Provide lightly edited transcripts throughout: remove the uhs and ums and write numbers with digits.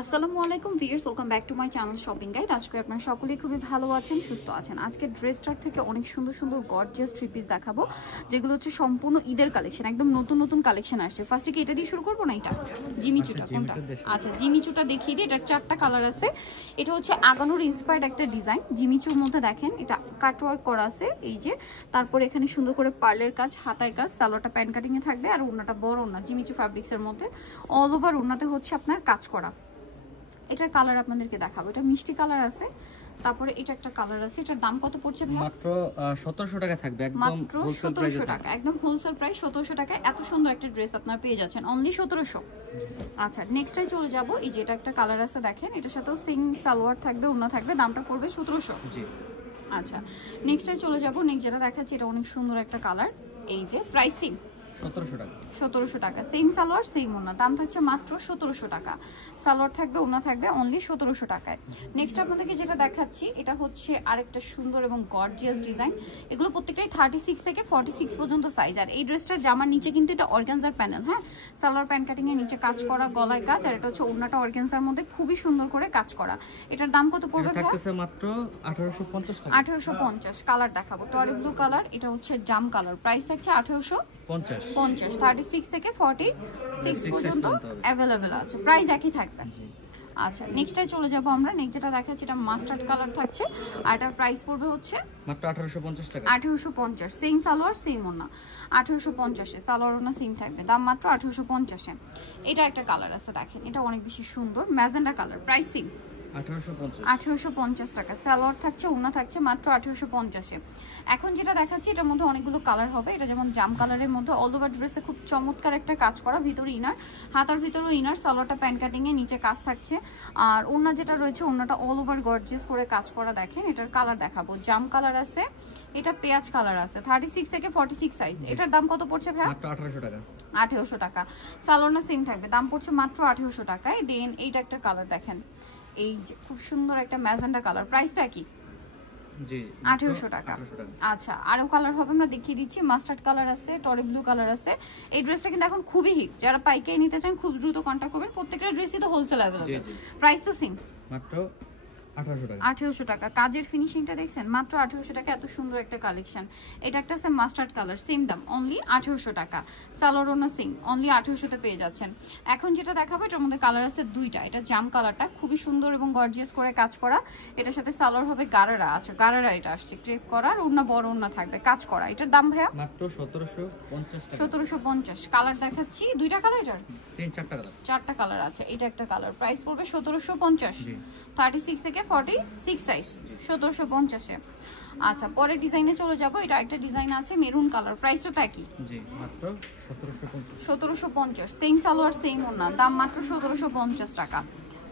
আসসালামু আলাইকুম viewers, welcome back to my channel shopping guide. আজকে আপনারা সকলেই খুবই ভালো আছেন, সুস্থ আছেন। আজকে ড্রেসটার থেকে অনেক সুন্দর সুন্দর গর্জিয়াস থ্রি পিস দেখাবো, যেগুলো হচ্ছে সম্পূর্ণ ঈদের কালেকশন, একদম নতুন নতুন কালেকশন আসছে। ফার্স্টে কি এটা দিয়ে শুরু করবো না এটা জিমিচুটা কোনটা? আচ্ছা, জিমিচুটা দেখিয়ে দিই। এটার 4টা কালার আছে। এটা হচ্ছে আগানোর ইন্সপায়ার্ড একটা ডিজাইন। জিমিচুর মধ্যে দেখেন এটা কাটওয়ার্ক করা আছে, এই যে। তারপরে এখানে সুন্দর করে পার্লের কাজ, হাতায় কাজ, সালোয়ারটা প্যান্ট কাটিংয়ে থাকবে, আর ওড়নাটা বড় ওড়না জিমিচু ফ্যাব্রিক্সের মধ্যে। অল ওভার ওড়নাতে হচ্ছে আপনার কাজ করা। এটার কালার আপনাদেরকে দেখাবো, এটা মিষ্টি কালার আছে। তারপরে এটা একটা কালার আছে। এটার দাম কত পড়ছে ভাই? মাত্র 1700 টাকা থাকবে, একদম মাত্র 1700 টাকা, একদম হোলসেল প্রাইস 1700 টাকায় এত সুন্দর একটা ড্রেস আপনারা পেয়ে যাচ্ছেন অনলি 1700। আচ্ছা, নেক্সটটাই চলে যাব। এই যে এটা একটা কালার আছে দেখেন, এটার সাথেও সিং সালোয়ার থাকবে, ওড়না থাকবে, দামটা পড়বে 1700। জি। আচ্ছা, নেক্সটটাই চলে যাব। নেক্সট যেটা দেখাচ্ছি এটা অনেক সুন্দর একটা কালার, এই যে প্রাইসিং 1700 টাকা। 1700 টাকা, সেম সালোয়ার সেম ওড়না, দাম থাকছে মাত্র 1700 টাকা। সালোয়ার থাকবে, ওড়না থাকবে, অনলি 1700 টাকায়। নেক্সট আপনাদেরকে যেটা দেখাচ্ছি এটা হচ্ছে আরেকটা সুন্দর এবং গর্জিয়াস ডিজাইন। এগুলো প্রত্যেকটাই 36 থেকে 46 পর্যন্ত সাইজ। আর এই ড্রেসটার জামার নিচে কিন্তু এটা অর্গানজার প্যানেল, হ্যাঁ, সালোয়ার প্যান্ট কাটিং এর নিচে কাজ করা, গলায় কাজ, আর এটা হচ্ছে ওড়নাটা অর্গানজার মধ্যে খুবই সুন্দর করে কাজ করা। এটার দাম কত পড়বে ভাই? থাকতেছে মাত্র 1850 টাকা। 1850। কালার দেখাবো, টরি ব্লু কালার, এটা হচ্ছে জাম কালার, প্রাইস থাকছে 1850। 36 থেকে 46 পর্যন্ত অ্যাভেলেবেল আছে, প্রাইস একই থাকবে। আচ্ছা, নেক্সটটাই চলে যাব আমরা। নেক্সট যেটা দেখাচ্ছি এটা মাস্টার্ড কালার থাকছে, আর এটার প্রাইস পড়বে হচ্ছে মাত্র 1850 টাকা। 1850, সেম সালোয়ার সেম ওড়না। 1850 এ সালোয়ার ওড়না সেম থাকবে, দাম মাত্র 1850 এ। এটা একটা কালার আছে দেখেন, এটা অনেক বেশি সুন্দর, ম্যাজেন্ডা কালার, প্রাইস সেম 1850 টাকা। সালোয়ার থাকছে, ওড়না থাকছে মাত্র 1850 এ। এখন যেটা দেখাচ্ছি এটার মধ্যে অনেকগুলো কালার হবে। এটা যেমন জাম কালারের মধ্যে অল ওভার ড্রেসে খুব চমৎকার একটা কাজ করা, ভিতরে ইনার, হাতার ভিতরেও ইনার, সালোয়ারটা প্যান্ট কাটিং এ, নিচে কাজ থাকছে। আর ওড়না যেটা রয়েছে ওড়নাটা অল ওভার গর্জিয়াস করে কাজ করা। দেখেন এটার কালার দেখাবো, জাম কালার আছে, এটা পেঁয়াজ কালার আছে, 36 থেকে 46 সাইজ। এটার দাম কত পড়ছে ভাই? মাত্র 1800 টাকা। 1800 টাকা। সালোয়ার না সেম থাকবে, দাম পড়ছে মাত্র 1800 টাকায়। দেন এইটা একটা কালার দেখেন, এই যে খুব সুন্দর একটা ম্যাজেন্ডা কালার, প্রাইসটা কি? জি, 1800 টাকা। আচ্ছা, আরো কালার হবে, আমরা দেখিয়ে দিচ্ছি। মাস্টার্ড কালার আছে, টরি ব্লু কালার আছে। এই ড্রেসটা কিন্তু এখন খুবই হিট, যারা পাইকারি নিতে চান খুব দ্রুত কন্টাক্ট করবেন। প্রত্যেকটা ড্রেসই তো হোলসেল অ্যাভেলেবল, প্রাইস তো সেম মাত্র 1800 টাকা। 1800 টাকা। কাজের ফিনিশিংটা দেখছেন, মাত্র 1800 টাকা, এত সুন্দর একটা কালেকশন। এটা একটা আছে মাস্টার্ড কালার, সেম দাম অনলি 1800 টাকা। সালোয়ার ওড়না সেম, অনলি 1800 তে পেয়ে যাচ্ছেন। এখন যেটা দেখাবো এটার মধ্যে কালার আছে দুইটা। এটা জাম কালারটা খুবই সুন্দর এবং গর্জিয়াস করে কাজ করা। এটার সাথে সালোয়ার হবে গারারা, আচ্ছা গারারা এটা আসছে ক্রেপ করা, আর ওড়না বড় ওড়না থাকবে, কাজ করা। এটার দাম ভাইয়া মাত্র 1750 টাকা। 1750। কালার দেখাচ্ছি দুইটা কালার, এটার 4টা কালার। 4টা কালার আছে। এটা একটা কালার, প্রাইস পড়বে 1750। 36 থেকে 46 সাইজ, 1750 এ। আচ্ছা, পরের ডিজাইনে চলে যাব। এটা একটা ডিজাইন আছে মেরুন কালার, প্রাইসটা একই, জি, মাত্র 1750। 1750, সেম সালোয়ার সেম ওড়না, দাম মাত্র 1750 টাকা।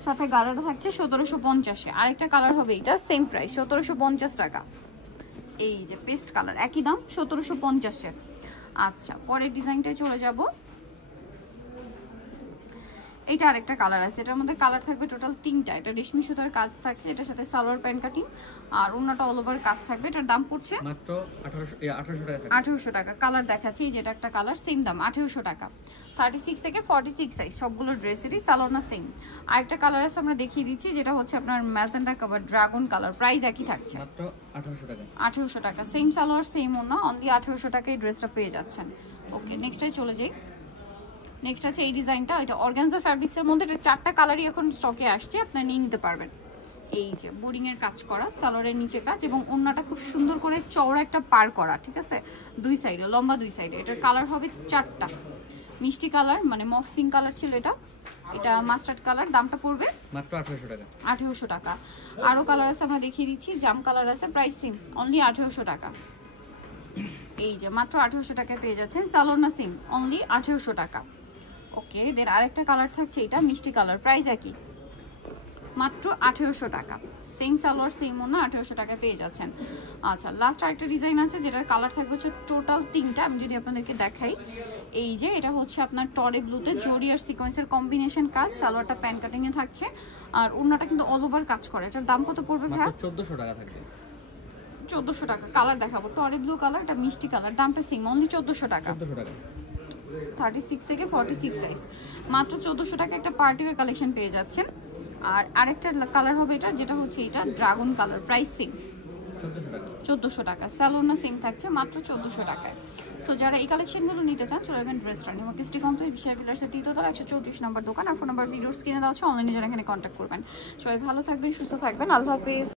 সাথে গাড়াটা থাকছে 1750 এ। আরেকটা কালার হবে, এটা সেম প্রাইস 1750 টাকা। এই যে পেস্ট কালার, একই দাম 1750 এ। আচ্ছা, পরের ডিজাইনটায় চলে যাব। এটা আরেকটা কালার আছে, এটার মধ্যে কালার থাকবে টোটাল 3টা। এটা রেশমি সুতার কাজ থাকছে, এটার সাথে সালোয়ার প্যান্ট কাটিং, আর ওড়নাটা অল ওভার কাজ থাকবে। এটার দাম পড়ছে মাত্র 1800 টাকা। 1800 টাকা। কালার দেখাচ্ছি, যেটা একটা কালার সেম দাম 1800 টাকা। 36 থেকে 46 সাইজ, সবগুলো ড্রেসেরই সালোয়ার না সেম। আরেকটা কালার আছে, আমরা দেখিয়ে দিচ্ছি, যেটা হচ্ছে আপনার magenta colour, dragon colour, price একই থাকছে মাত্র 1800 টাকা। 1800 টাকা, সেম সালোয়ার সেম ওড়না, অনলি 1800 টাকায় ড্রেসটা পেয়ে যাচ্ছেন। ওকে, নেক্সটটাই চলে যাই। নেক্সট আছে এই ডিজাইনটা, এটা অর্গানজা ফ্যাব্রিক্সের মধ্যে। এটা 4টা কালারই এখন স্টকে আসছে, আপনারা নিয়ে নিতে পারবেন। এই যে বোরিং এর কাজ করা, সালোয়ারের নিচে কাজ, এবং ওড়নাটা খুব সুন্দর করে চওড়া একটা পার করা, ঠিক আছে, দুই সাইডে, লম্বা দুই সাইডে। এটার কালার হবে 4টা। মিষ্টি কালার, মানে মফ পিঙ্ক কালার ছিল এটা, এটা মাস্টার্ড কালার, দামটা পড়বে মাত্র 1800 টাকা। 1800 টাকা। আরো কালার আছে, আমরা দেখিয়ে দিচ্ছি। জাম কালার আছে, প্রাইস সেম, অনলি 1800 টাকা। এই যে মাত্র 1800 টাকায় পেয়ে যাচ্ছেন। সালোয়ার না সেম, অনলি 1800 টাকা। ওকে, দেন আরেকটা কালার থাকছে, এটা মিষ্টি কালার, প্রাইস একই, মাত্র 1800 টাকা। সেম সালোয়ার সেম ওড়না, 1800 টাকায় পেয়ে যাচ্ছেন। আচ্ছা, লাস্ট আরেকটা ডিজাইন আছে, যেটার কালার থাকবে হচ্ছে টোটাল 3টা। আমি যদি আপনাদেরকে দেখাই, এই যে এটা হচ্ছে আপনার টরে ব্লুতে জরি আর সিকোয়েন্সের কম্বিনেশন কাজ, সালোয়ারটা প্যান্ট কাটিং এ থাকছে, আর ওড়নাটা কিন্তু অল ওভার কাজ করে। এটার দাম কত পড়বে ভাই? মাত্র 1400 টাকা থাকবে। 1400 টাকা। কালার দেখাবো, টরে ব্লু কালার, এটা মিষ্টি কালার, দামটা সেম, অনলি 1400 টাকা। 1400 টাকা। 36 থেকে 46 সাইজ, মাত্র 1400 টাকা একটা পার্টির কালেকশন পেয়ে যাচ্ছেন। আর আরেকটা কালার হবে এটা, যেটা হচ্ছে এটা ড্রাগন কালার, প্রাইস সেম 1400 টাকা। স্যালোনা সেম থাকছে মাত্র 1400 টাকায়। সো যারা এই কালেকশনগুলো নিতে চান চলে যাবেন ড্রেসটা নিয়ে কিস্টি কমপ্লিট বিশাল বিলার্সের 3 তলা 134 নম্বর দোকান। আর ফোন নাম্বার ভিডিওস কিনে দেওয়া আছে, অনলাইনে যারা এখানে কন্ট্যাক্ট করবেন। সবাই ভালো থাকবেন, সুস্থ থাকবেন, আল্লাহ হাফেজ।